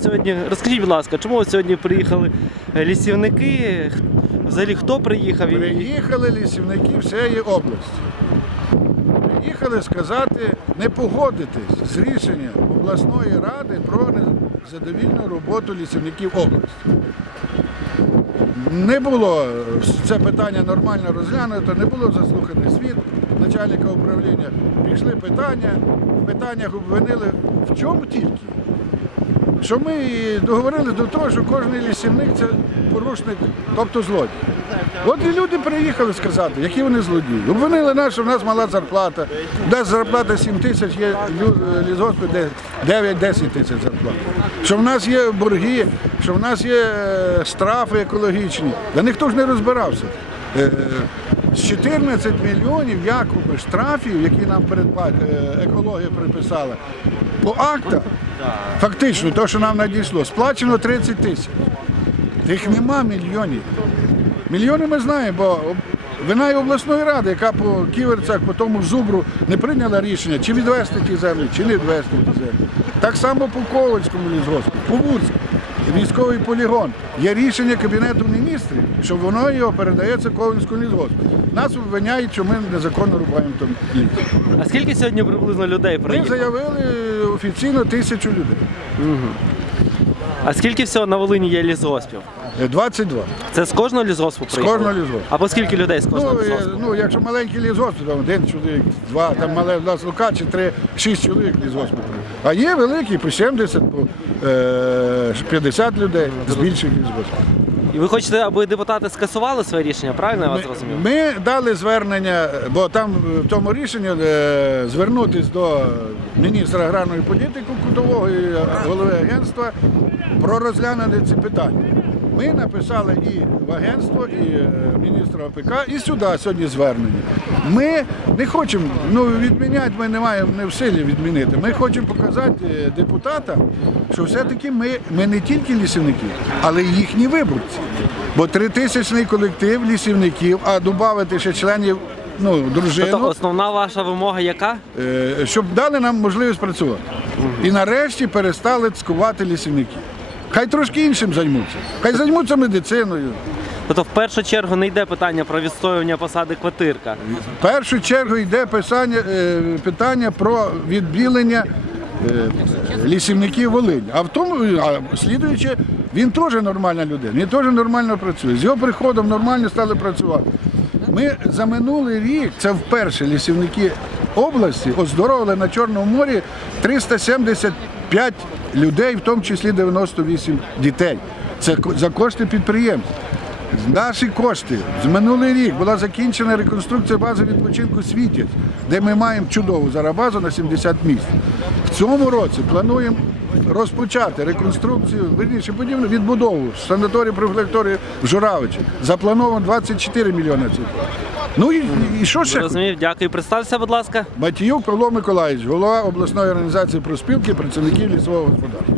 Сьогодні розкажіть, будь ласка, чому сьогодні приїхали е, лісівники? Взагалі хто приїхав? Приїхали лісівники всієї області. Приїхали сказати, не погодитись з рішенням обласної ради про незадовільну роботу лісівників області. Не було це питання нормально розглянуто, не було заслуханий світ начальника управління. Пішли питання, в питаннях обвинили в чому тільки. Що ми і договорились до того, що кожен лісівник це порушник, тобто злодій. От і люди приїхали сказати, які вони злодії. Обвинили нас, що в нас мала зарплата. Де зарплата 7 тисяч, є лю- лісгоспи, де 9-10 тисяч зарплат. Що в нас є борги, що в нас є е, штрафи екологічні. Да ніхто ж не розбирався. Е, З 14 мільйонів якоби штрафів, які нам е, екологія приписала, по актах, фактично, те, що нам надійшло, сплачено 30 тисяч. Тих нема мільйонів. Мільйони ми знаємо, бо вина і обласної ради, яка по ківерцях, по тому зубру не прийняла рішення, чи відвести ті землі, чи не відвести ті землі. Так само по Ковальському лісгоспу, по Вурську, військовий полігон. Є рішення Кабінету міністрів, що воно його передається Ковальському лісгоспу. Нас обвиняють, що ми незаконно рубаємо там ліс. А скільки сьогодні приблизно людей Ми заявили офіційно тисячу людей. А скільки всього на Волині є лісгоспів? Е, 22. Це з кожного лісгоспу З приїхало? кожного лісгоспу. А по скільки людей з кожного Ну, е, лісгоспу? ну, якщо маленький лісгосп, там один чоловік, два, там мале у нас лука, чи три, шість чоловік лісгоспу. А є великі, по 70, по е, 50 людей з більших лісгоспів. І ви хочете, аби депутати скасували своє рішення, правильно я вас розумію? зрозумів? ми дали звернення, бо там в тому рішенні е, звернутися до міністра аграрної політики Кутового і голови агентства про розглянути ці питання. Ми написали і в агентство, і е, міністра ОПК, і сюди сьогодні звернення. Ми не хочемо, ну відміняти ми не маємо не в силі відмінити. Ми хочемо показати е, депутатам, що все-таки ми, ми не тільки лісівники, але й їхні виборці. Бо тритисячний колектив лісівників, а додати ще членів ну, дружину, Тобто основна ваша вимога яка? е, щоб дали нам можливість працювати. І нарешті перестали цькувати лісівників. Хай трошки іншим займуться. Хай займуться медициною. Тобто в першу чергу не йде питання про відстоювання посади квартирка. В першу чергу йде питання, е, питання про відбілення е, лісівників Волині. А в тому, а слідуючи, він теж нормальна людина, він теж нормально працює. З його приходом нормально стали працювати. Ми за минулий рік, це вперше лісівники області оздоровили на Чорному морі 375 людей, в тому числі 98 дітей. Це за кошти підприємств. Наші кошти з минулий рік була закінчена реконструкція бази відпочинку Світязь, де ми маємо чудову зарабазу на 70 місць. В цьому році плануємо розпочати реконструкцію, верніше будівлю, відбудову санаторію профілакторії в Журавичі. Заплановано 24 мільйони цих. Ну і, і що ще? Розумів, дякую. Представся, будь ласка. Матіюк Павло Миколаївич, голова обласної організації проспілки працівників лісового господарства.